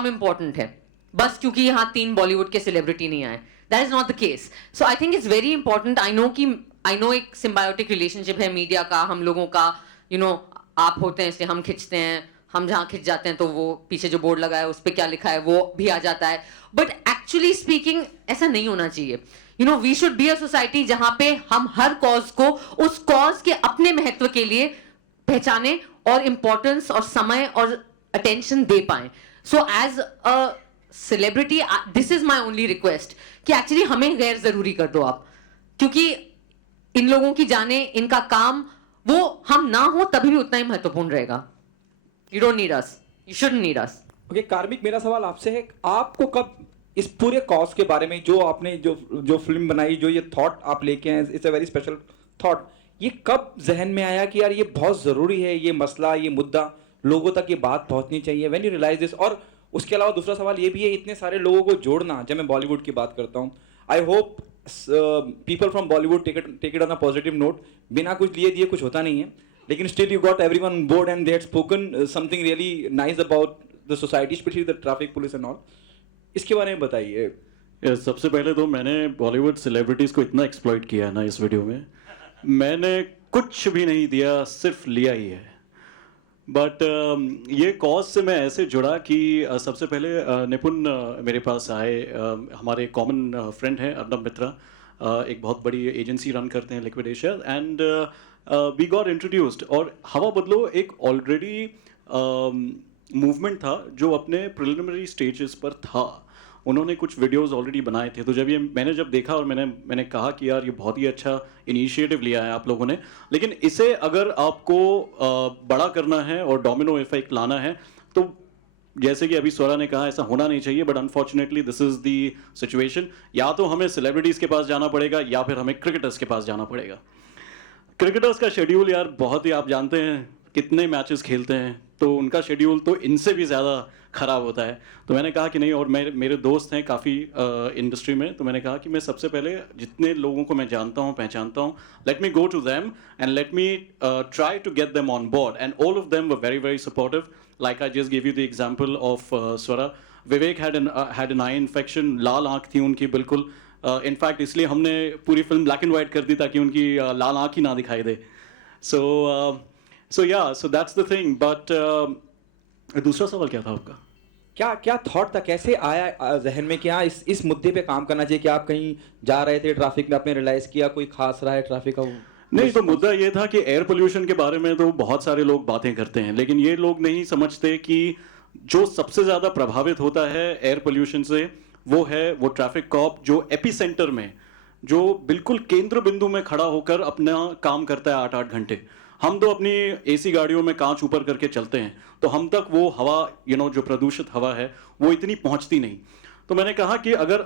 कम important है बस क्योंकि यहाँ 3 बॉलीवुड के सेलिब्रिटी नहीं आए. That is not the case. So I think it's very important. I know एक सिम्बायोटिक रिलेशनशिप है मीडिया का, हम लोगों का. आप होते हैं इसलिए हम खिंचते हैं, हम जहाँ खिंच जाते हैं तो वो पीछे जो बोर्ड लगा है उस पर क्या लिखा है वो भी आ जाता है. बट एक्चुअली स्पीकिंग ऐसा नहीं होना चाहिए. We should be a society जहाँ पे हम हर कॉज को उस कॉज के अपने महत्व के लिए पहचाने और इम्पोर्टेंस और समय और अटेंशन दे पाए. So as a celebrity this is my only request कि एक्चुअली हमें गैर जरूरी कर दो आप, क्योंकि इन लोगों की जाने, इनका काम, वो हम ना हो तभी भी उतना ही महत्वपूर्ण रहेगा. You don't need us. You shouldn't need us. Okay कार्मिक, मेरा सवाल आपसे है, आपको कब इस पूरे कॉज के बारे में जो आपने जो फिल्म बनाई, जो ये थॉट आप लेके आए, it's a very special thought, ये कब जहन में आया कि यार ये बहुत ज़रूरी है, ये मसला, ये मुद्दा लोगों तक ये बात पहुंचनी चाहिए? When you realise this. और उसके अलावा दूसरा सवाल ये भी है, इतने सारे लोगों को जोड़ना, जब मैं बॉलीवुड की बात करता हूँ, I hope people from Bollywood take it on a positive note. बिना कुछ लिए दिए कुछ होता नहीं है, लेकिन still you got everyone on board and they had spoken something really nice about the society, especially the traffic police and all. इसके बारे में बताइए. सबसे पहले तो मैंने बॉलीवुड सेलिब्रिटीज़ को इतना एक्सप्लॉइट किया है ना इस वीडियो में. मैंने कुछ भी नहीं दिया, सिर्फ लिया ही है. बट ये कॉज से मैं ऐसे जुड़ा कि सबसे पहले निपुण मेरे पास आए. हमारे कॉमन फ्रेंड हैं अर्नब मित्रा, एक बहुत बड़ी एजेंसी रन करते हैं liquid Asia, and we got introduced. और हवा बदलो एक ऑलरेडी मूवमेंट था जो अपने प्रिलिमिनरी स्टेजेस पर था. उन्होंने कुछ वीडियोस ऑलरेडी बनाए थे. तो मैंने जब देखा और मैंने कहा कि यार ये बहुत ही अच्छा इनिशिएटिव लिया है आप लोगों ने, लेकिन इसे अगर आपको बड़ा करना है और डोमिनो इफेक्ट लाना है तो जैसे कि अभी स्वरा ने कहा ऐसा होना नहीं चाहिए. But unfortunately this is the situation. या तो हमें सेलिब्रिटीज़ के पास जाना पड़ेगा या फिर हमें क्रिकेटर्स के पास जाना पड़ेगा. क्रिकेटर्स का शेड्यूल यार बहुत ही, आप जानते हैं कितने मैचेस खेलते हैं, तो उनका शेड्यूल तो इनसे भी ज़्यादा ख़राब होता है. तो मैंने कहा कि नहीं, और मेरे दोस्त हैं काफ़ी इंडस्ट्री में, तो मैंने कहा कि मैं सबसे पहले जितने लोगों को मैं जानता हूँ पहचानता हूँ, let me go to them and let me try to get them on board. And all of them were very very supportive. Like I just give you the example of Swara. Vivek had an eye infection, लाल आँख थी उनकी बिल्कुल. In fact इसलिए हमने पूरी film black and white कर दी ताकि उनकी लाल आँख ही ना दिखाई दे. So that's the thing. But दूसरा सवाल क्या था आपका? क्या थॉट था, कैसे आया जहन में कि हाँ इस मुद्दे पे काम करना चाहिए? कि आप कहीं जा रहे थे ट्रैफिक में, आपने रियलाइज किया कोई खास रहा है ट्रैफिक का? नहीं, तो मुद्दा ये था कि एयर पोल्यूशन के बारे में तो बहुत सारे लोग बातें करते हैं, लेकिन ये लोग नहीं समझते कि जो सबसे ज़्यादा प्रभावित होता है एयर पोल्यूशन से वो ट्रैफिक कॉप, जो एपिसेंटर में, जो बिल्कुल केंद्र बिंदु में खड़ा होकर अपना काम करता है 8-8 घंटे. हम तो अपनी एसी गाड़ियों में कांच ऊपर करके चलते हैं, तो हम तक वो हवा जो प्रदूषित हवा है वो इतनी पहुंचती नहीं. तो मैंने कहा कि अगर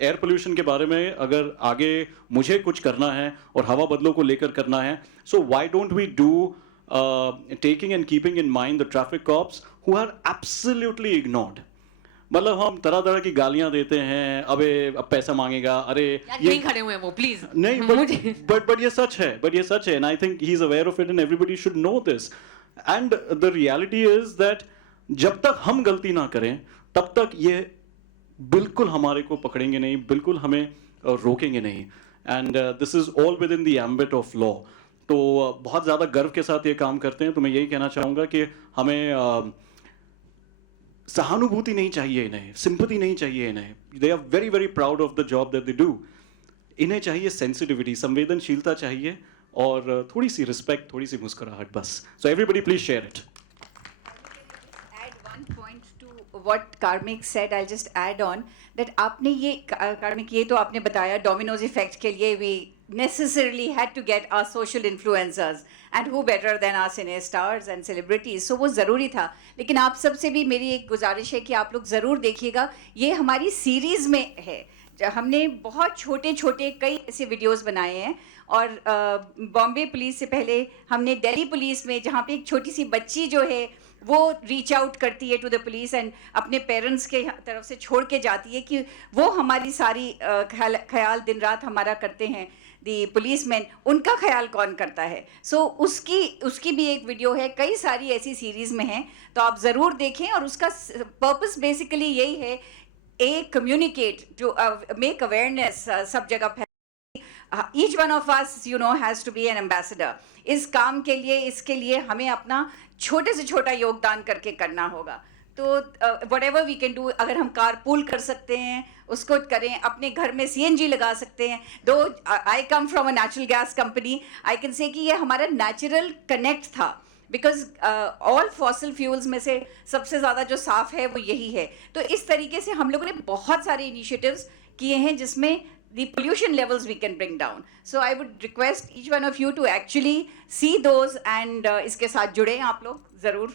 एयर पोल्यूशन के बारे में अगर आगे मुझे कुछ करना है और हवा बदलों को लेकर करना है, so why don't we do taking and keeping in mind the traffic cops who are absolutely ignored. मतलब हम तरह तरह की गालियां देते हैं, अबे अब पैसा मांगेगा, अरे ये नहीं खड़े हुए हैं वो, प्लीज नहीं. बट ये सच है, and I think he is aware of it and everybody should know this. And the reality is that जब तक हम गलती ना करें तब तक ये बिल्कुल हमारे को पकड़ेंगे नहीं, बिल्कुल हमें रोकेंगे नहीं. And this is all with in the ambit of law. तो बहुत ज़्यादा गर्व के साथ ये काम करते हैं. तो मैं यही कहना चाहूँगा कि हमें सहानुभूति नहीं चाहिए इन्हें, सिंपैथी नहीं चाहिए इन्हें. They are very very proud of the job that they do. इन्हें चाहिए सेंसिटिविटी, संवेदनशीलता चाहिए, और थोड़ी सी रिस्पेक्ट, थोड़ी सी मुस्कुराहट, बस. So everybody please share it. Add one point to what Karmik said. I'll just add on that आपने ये Karmik, ये तो आपने बताया डोमिनोज इफेक्ट के लिए we necessarily had to get our social influencers, and who better than our cine stars and celebrities. So वो ज़रूरी था. लेकिन आप सबसे भी मेरी एक गुजारिश है कि आप लोग ज़रूर देखिएगा, ये हमारी सीरीज़ में है. हमने बहुत छोटे छोटे कई ऐसे वीडियोस बनाए हैं, और बॉम्बे पुलिस से पहले हमने दिल्ली पुलिस में, जहाँ पे एक छोटी सी बच्ची जो है वो रीच आउट करती है टू द पुलिस एंड अपने पेरेंट्स के तरफ से छोड़ के जाती है, कि वो हमारी सारी ख्याल दिन रात हमारा करते हैं. द पुलिसमैन, उनका ख्याल कौन करता है? सो उसकी भी एक वीडियो है, कई सारी ऐसी सीरीज़ में है, तो आप ज़रूर देखें। और उसका पर्पस बेसिकली यही है, कम्युनिकेट, जो मेक अवेयरनेस सब जगह। Each one of us, you know, has to be an ambassador. इस काम के लिए, इसके लिए हमें अपना छोटे से छोटा योगदान करके करना होगा। तो whatever we can do, अगर हम कारपूल कर सकते हैं उसको करें, अपने घर में CNG लगा सकते हैं। दो I come from a natural gas company, I can say कि ये हमारा natural connect था, बिकॉज ऑल फॉसिल फ्यूल्स में से सबसे ज़्यादा जो साफ़ है वो यही है। तो इस तरीके से हम लोगों ने बहुत सारे इनिशिएटिव्स किए हैं जिसमें the pollution levels we can bring down. So I would request each one of you to actually see those and इसके साथ जुड़े आप लोग ज़रूर।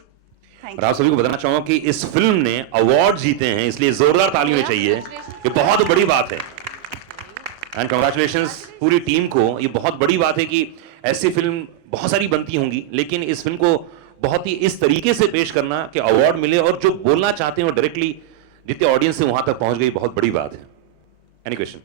Thank और आप सभी को बताना चाहूंगा कि इस फिल्म ने अवार्ड जीते हैं, इसलिए जोरदार ताली होनी चाहिए। ये बहुत बड़ी बात है एंड कंग्रेचुलेशंस पूरी टीम को। ये बहुत बड़ी बात है कि ऐसी फिल्म बहुत सारी बनती होंगी, लेकिन इस फिल्म को बहुत ही इस तरीके से पेश करना कि अवार्ड मिले और जो बोलना चाहते हैं वो डायरेक्टली जितने ऑडियंस से वहां तक पहुंच गई, बहुत बड़ी बात है। Any question?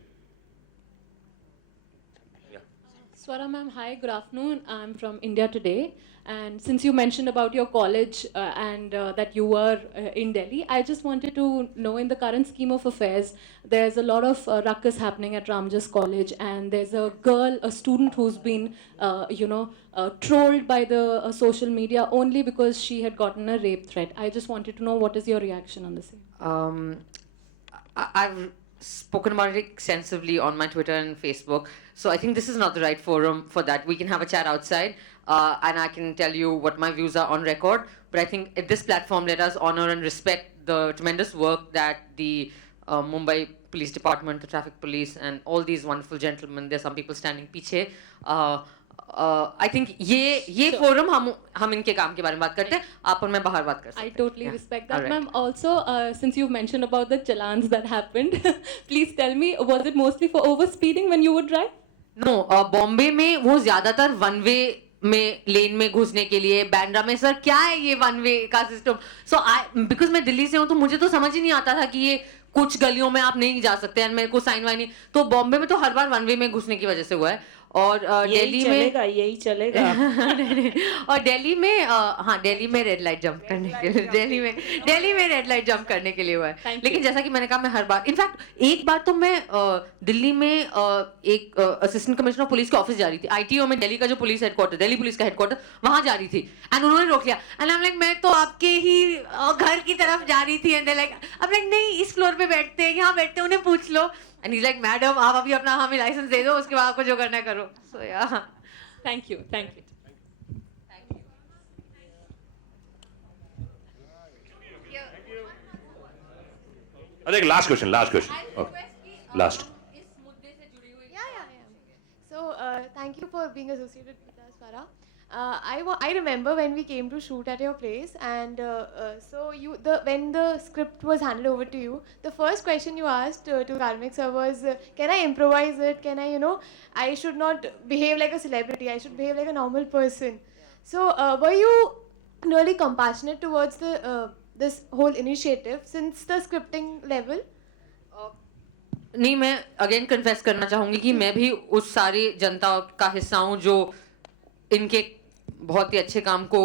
Swara ma'am, hi, good afternoon. I'm from India Today. And since you mentioned about your college and that you were in Delhi, I just wanted to know, in the current scheme of affairs, there's a lot of ruckus happening at Ramjas College, and there's a girl, a student who's been, trolled by the social media only because she had gotten a rape threat. I just wanted to know, what is your reaction on the same? I've spoken about it extensively on my Twitter and Facebook, so I think this is not the right forum for that. We can have a chat outside, and I can tell you what my views are on record, but I think at this platform, let us honor and respect the tremendous work that the Mumbai Police Department, the traffic police, and all these wonderful gentlemen, there's some people standing पीछे, I think ये forum हम इनके काम के बारे में बात करते हैं, आप और मैं बाहर बात कर सकते हैं। I totally respect that, Alright. ma'am. Also, since you've mentioned about the challans that happened, please tell me, was it mostly for overspeeding when you would drive? No, Bombay में वो ज्यादातर वन वे में लेन में घुसने के लिए। बैंड्रा में सर क्या है ये वन वे का सिस्टम? सो आई, बिकॉज मैं दिल्ली से हूँ तो मुझे तो समझ ही नहीं आता था कि ये कुछ गलियों में आप नहीं जा सकते हैं, मेरे को साइन वाइन नहीं। तो बॉम्बे में तो हर बार वन वे में घुसने की वजह से हुआ है। और दिल्ली में यही चलेगा और दिल्ली में हाँ, दिल्ली में रेड लाइट जंप करने के लिए, दिल्ली में रेड लाइट जंप करने के लिए हुआ है। लेकिन जैसा कि मैंने कहा, मैं हर बार, इनफैक्ट एक बार तो मैं दिल्ली में एक असिस्टेंट कमिश्नर पुलिस के ऑफिस जा रही थी, ITO में, दिल्ली का जो पुलिस हेडक्वार्टर, दिल्ली पुलिस का हेडक्वार्टर, वहां जा रही थी, एंड उन्होंने रोक लिया। एंड आई एम लाइक, मैं तो आपके ही घर की तरफ जा रही थी। एंड दे लाइक, अब लाइक नहीं, इस फ्लोर पे बैठते हैं, यहाँ बैठते हैं, उन्हें पूछ लो। एंड ही लाइक, मैडम आप अभी अपना हमें लाइसेंस दे दो, उसके बाद आपको जो करना है करो। सो या Thank you. I think last question. Okay. Last. So, thank you for being associated with us, Farah. I remember when we came to shoot at your place, and when the script was handed over to you, the first question you asked to Karmik sir was, can I improvise it? Can I should not behave like a celebrity, I should behave like a normal person. So, were you really compassionate towards this whole initiative since the scripting level? नहीं, मैं again confess करना चाहूंगी कि मैं भी उस सारी जनता का हिस्सा हूँ जो इनके बहुत ही अच्छे काम को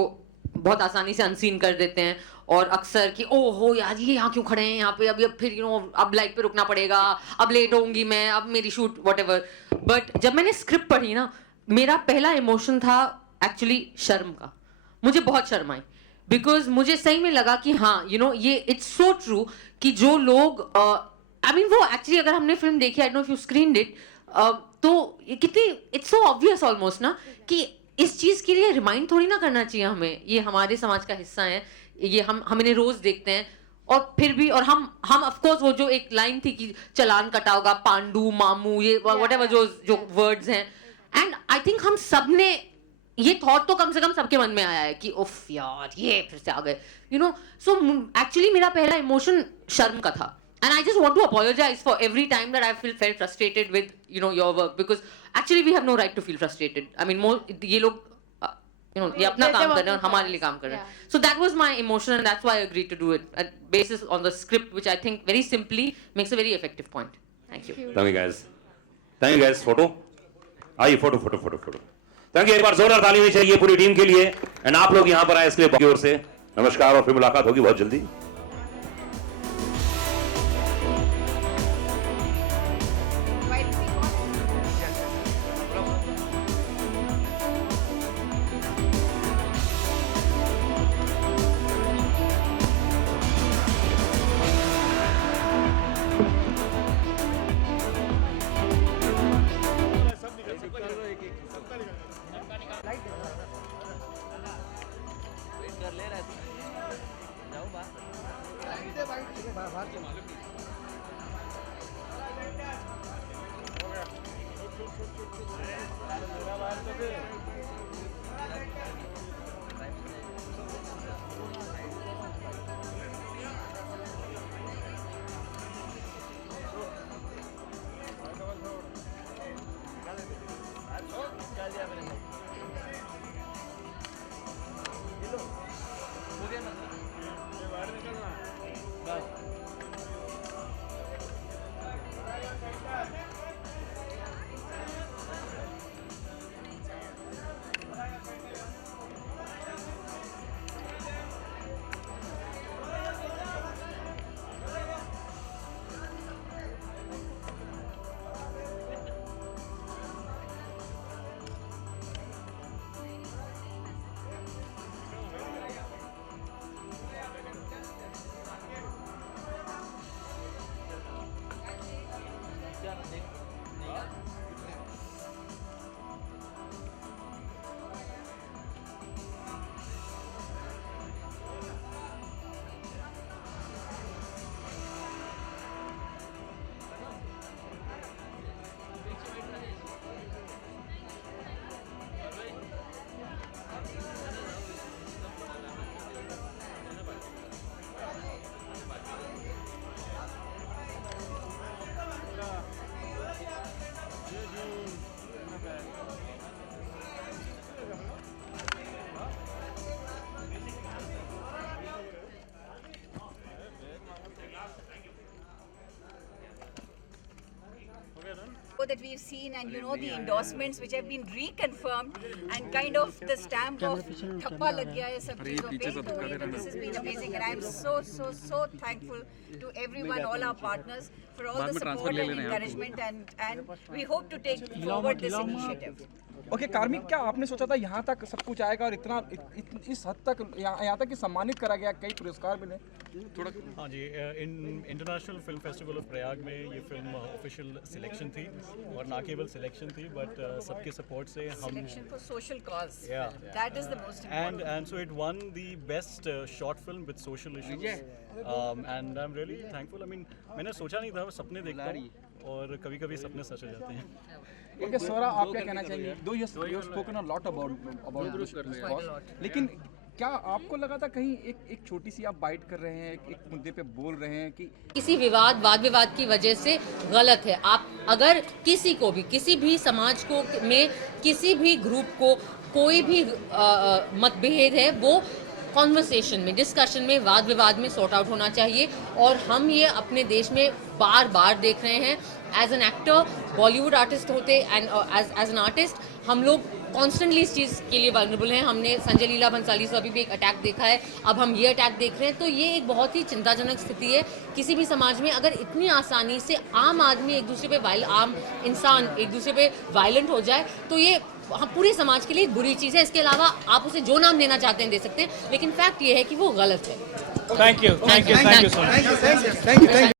बहुत आसानी से अनसीन कर देते हैं, और अक्सर कि ओ हो यार, ये यहाँ क्यों खड़े हैं यहाँ पे, अब फिर अब लाइट पे रुकना पड़ेगा, अब लेट होंगी मैं, अब मेरी शूट व्हाटएवर। बट जब मैंने स्क्रिप्ट पढ़ी ना, मेरा पहला इमोशन था एक्चुअली शर्म का। मुझे बहुत शर्म आई, बिकॉज मुझे सही में लगा कि हाँ, ये इट्स सो ट्रू कि जो लोग वो एक्चुअली, अगर हमने फिल्म देखी, I don't know if you screened it, तो कितनी इट्स सो ऑब्वियस ऑलमोस्ट ना, कि इस चीज के लिए रिमाइंड थोड़ी ना करना चाहिए हमें, ये हमारे समाज का हिस्सा है, ये हम इन्हें रोज देखते हैं। और फिर भी, और हम ऑफ कोर्स, वो जो एक लाइन थी कि चलान कटा होगा, पांडू मामू, ये व्हाटएवर जो वर्ड्स हैं, एंड आई थिंक हम सब ने ये थॉट तो कम से कम सबके मन में आया है कि उफ यार, ये फिर से आ गए, सो एक्चुअली मेरा पहला इमोशन शर्म का था। And I just want to apologize for every time that I felt frustrated with, your work, because actually we have no right to feel frustrated. I mean, ये लोग, ये अपना काम कर रहे हैं और हमारे लिए काम कर रहे हैं. So that was my emotion, and that's why I agreed to do it, basis on the script, which I think very simply makes a very effective point. Thank you. Thank you guys. Photo. आइए photo photo photo photo. Thank you, एक बार जोरदार ताली होनी चाहिए पूरी team के लिए। And आप लोग यहाँ पर आए इसके लिए ओर से नमस्कार, और फिर मुलाकात होगी बहुत जल्दी। That we've seen, and you know the endorsements which have been reconfirmed, and kind of the stamp of thappa lag gaya hai sab cheezon pe, so this has been amazing, and I'm so thankful to everyone, all our partners, for all the support and encouragement, and we hope to take forward this initiative. Okay कार्मिक, क्या आपने सोचा था यहाँ तक सब कुछ आएगा और इतना इस हद तक यहाँ तक कि सम्मानित करा गया, कई पुरस्कार मिले? थोड़ा हाँ जी, international film festival of Prayag में ये फिल्म ऑफिशियल सिलेक्शन थी, और ना केवल सिलेक्शन थी बट सबके सपोर्ट से हम Selection for social cause. Yeah. That is the most important. and so it won the best short film with social issues. And I'm really thankful. I mean, मैंने सोचा नहीं था, सपने देखता हूँ और कभी-कभी सपने सच हो जाते हैं। ओके स्वरा, आप क्या कहना चाहेंगे? दो you spoken a lot about this cause, लेकिन क्या आपको लगा था कहीं एक छोटी सी आप बाइट कर रहे हैं, एक मुद्दे पे बोल रहे हैं कि किसी वाद विवाद की वजह से गलत है? आप अगर किसी को भी, किसी भी समाज को में किसी भी ग्रुप को कोई भी मतभेद है, वो कॉन्वर्सेशन में, डिस्कशन में, वाद विवाद में सॉर्ट आउट होना चाहिए। और हम ये अपने देश में बार बार देख रहे हैं। As an actor, Bollywood artist होते एंड एज एन आर्टिस्ट हम लोग कॉन्स्टेंटली इस चीज़ के लिए वल्नरेबल हैं। हमने संजय लीला भंसाली से अभी भी एक अटैक देखा है, अब हम ये अटैक देख रहे हैं। तो ये एक बहुत ही चिंताजनक स्थिति है किसी भी समाज में, अगर इतनी आसानी से आम आदमी एक दूसरे पे आम इंसान एक दूसरे पे वायलेंट हो जाए, तो ये हम पूरे समाज के लिए एक बुरी चीज़ है। इसके अलावा आप उसे जो नाम देना चाहते हैं दे सकते हैं, लेकिन फैक्ट ये है कि वो गलत है। Thank you so much.